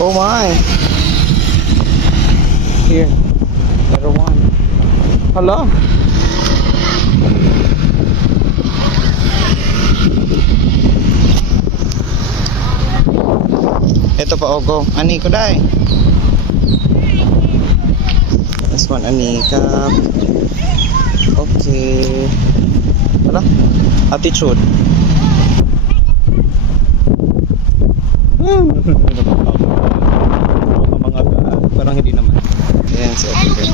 Oh my. Here. Letter 1. Hala. Ito pa, oh, go. Ani ko dai. This one, Anika. Okay. Hala. Attitude. Mga parang hindi naman. Ayan, si Anika.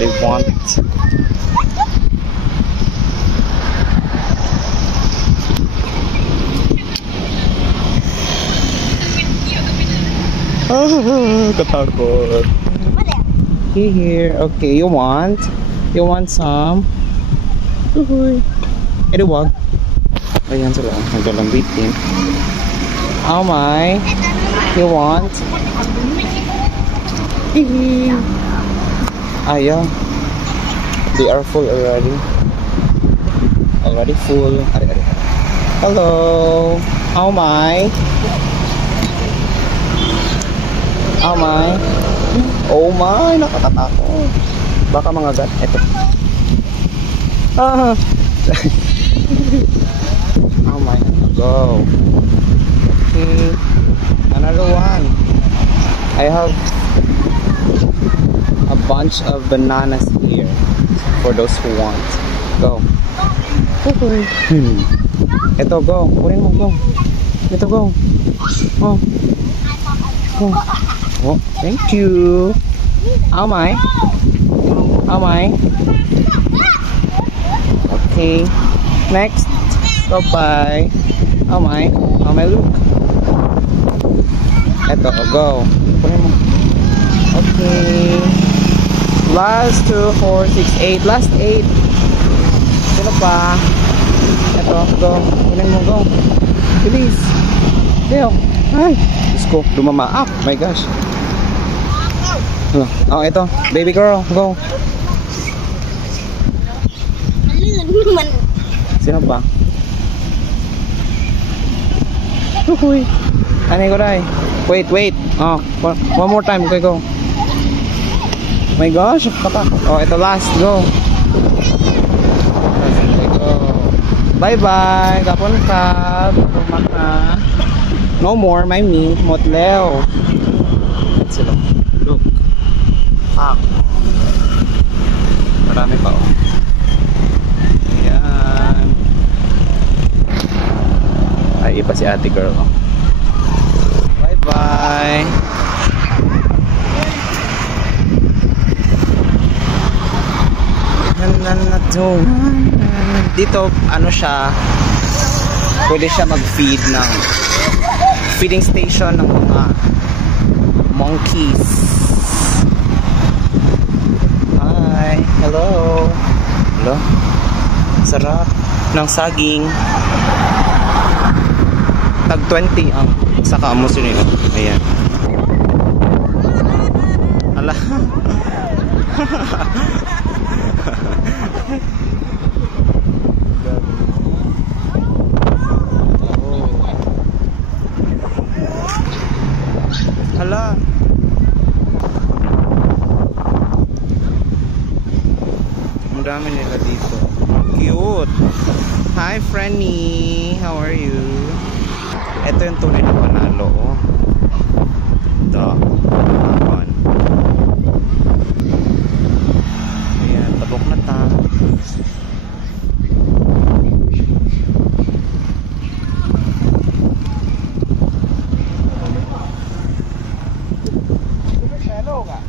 They want. Katakot. Here. Okay, you want? You want some? Uhuy. Ito wag. Ayan sila. Naglalambitin. Oh my. You want? Hihi. Ayaw. They are full already. Already full. Hello. Oh my. Oh my. Oh my, nakakatakot. Baka mga gat. Ito. Ah. Oh my. Go. Okay. Another one. I have a bunch of bananas here for those who want. Go. Ito, go. Kunin mo, go. Ito, go. Oh. Go. Oh, thank you. Oh my. Oh my. Okay. Next. Bye-bye. Oh my. Oh my, look. Eto, go. Okay. Last 2, 4, 6, 8. Last 8. Sino pa? Eto, go. Kunin mo, go. Bilis. Deo. Ay. Let's go. Lumama. Ah, my gosh. Oh, ito. Baby girl, go. Sino ba? Uy. Ano ko dai? Wait, wait. Oh, one more time. Okay, go. My gosh, katakot. Oh, ito last. Go. Okay, go. Bye-bye. Kapon ka. Kapon ka. No more, my meat. Motleo. Sila. Look. Ah. Marami pa, oh. Ayan. Ay, iba si ate girl, oh. Bye-bye. Dito, ano siya, pwede siya mag-feed ng feeding station ng mga monkeys. Hi. Hello. Hello. Sarap ng saging. Tag 20 ang saka amo sino yun. Ayan. Ala. Hala. Ang dami nila dito. Cute. Hi, Franny. How are you? Ito yung tunay na panalo. Oh. Ito. Ayan, tabok na ta. Hello ka.